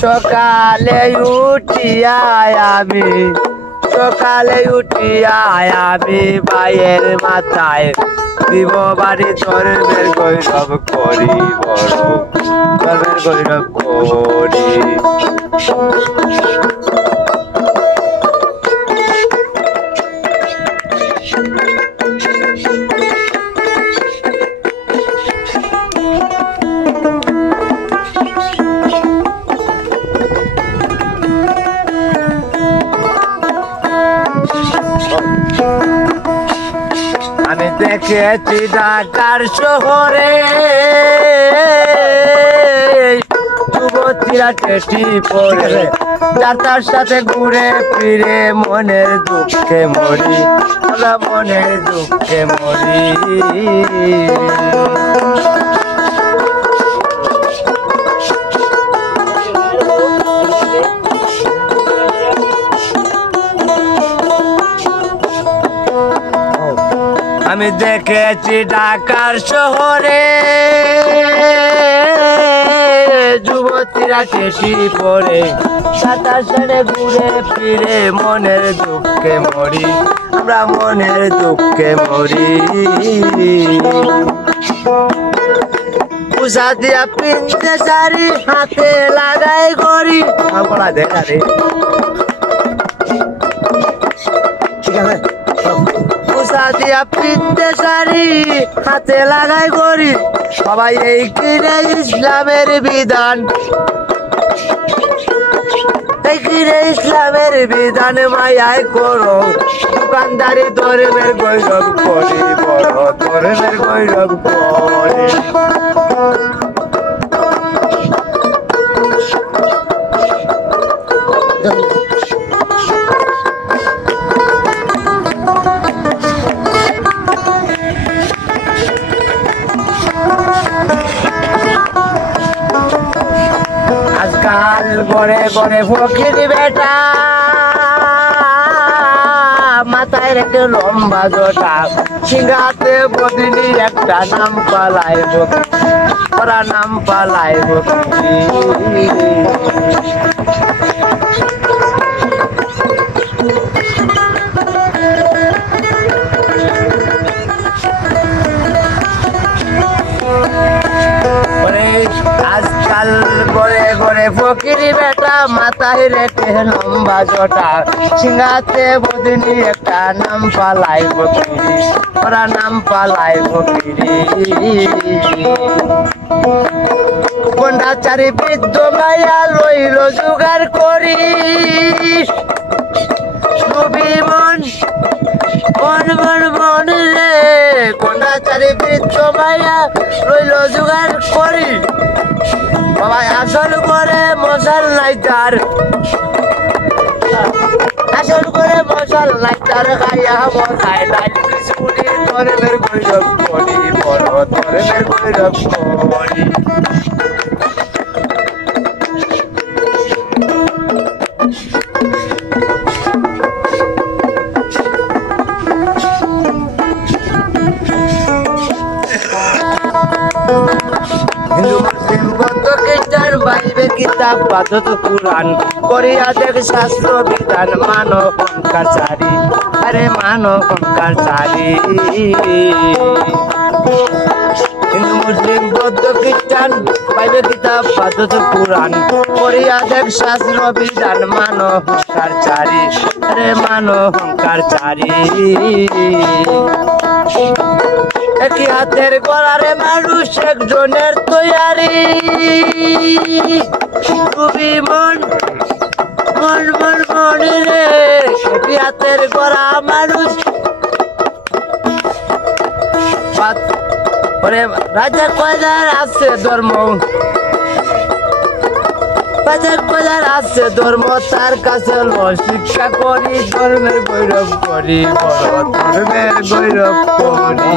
সকালে উঠিয়া আমি ভাইয়ের মাথায় দিব বাড়ি ধর্মের গৈরব করি বড় ধর্মের গৈরব করি আমি দেখেছি ঢাকার শহরে যুবতীরা টেটি পরে যার সাথে ঘুরে ফিরে মনের দুঃখে মরি আমরা মনের দুঃখে মরি আমি দেখেছি ঢাকার শহরে যুবতীরা টেটি পরে সাঁতার সাথে ঘুরে ফিরে মনের দুঃখে মরি আমরা মনের দুঃখে মরি পূজা দিয়া পিনতে শাড়ি হাতে লাগাই ঘড়ি বলা দেখা রে ঠিক আছে পূজা দিয়া পিনতে শাড়ি হাতে লাগাই ঘড়ি সবাই এই কিনে ইসলামের বিধান ইসলামের বিধান মায়ায় করো দোকানদারি ধর্মের গৈরব করি বড় ধর্মের গৈরব করি আজকাল ঘরে ঘরে ফকির বেটা মাথায় রেখে লম্বা জটা সিংহাতে বদিনী একটা নাম পালাই ওরা নাম পালাই আজকাল ঘরে ঘরে ফকির বেটা মাথায় রেখে লম্বা জটা সিংহাতে বদিনী একটা নাম পালাই ফকিরি ওরা নাম পালাই ফকিরি কন্যাচারী বৃদ্ধ মায়া লইল জোগাড় করি মন মন মন মন রে কন্যাচারী বৃদ্ধ মায়া লইল জোগাড় করি বাবা আসল করে মশাল নাই তার আসল করে মশাল নাই তার খাইয়া মশাই নাই কিছুনি ধর্মের গৈরব করি বড় ধর্মের গৈরব করি হিন্দু মুসলিম বৌদ্ধ খ্রিস্টান বাইবেল কিতাব পাঠত পুরাণ করিয়া দেখ শাস্ত্র বিধান মানো সংকার চারি আরে মানো সংকার চারি হিন্দু মুসলিম বৌদ্ধ খ্রিস্টান বাইবেল কিতাব পাঠত পুরাণ করিয়া দেখ শাস্ত্র বিধান মানো সংকার চারি আরে মানো সংকার চারি একই হাতের গড়ারে মানুষ একজনের তৈয়ারি খুবই মন মন মন মনে রে একই হাতের গড়া মানুষ রাজার কয়দার আছে ধর্ম বাজার বাজার আছে ধর্ম তার কাছে শিক্ষা করি ধর্মের গৈরব করি বড় ধর্মের গৈরব করি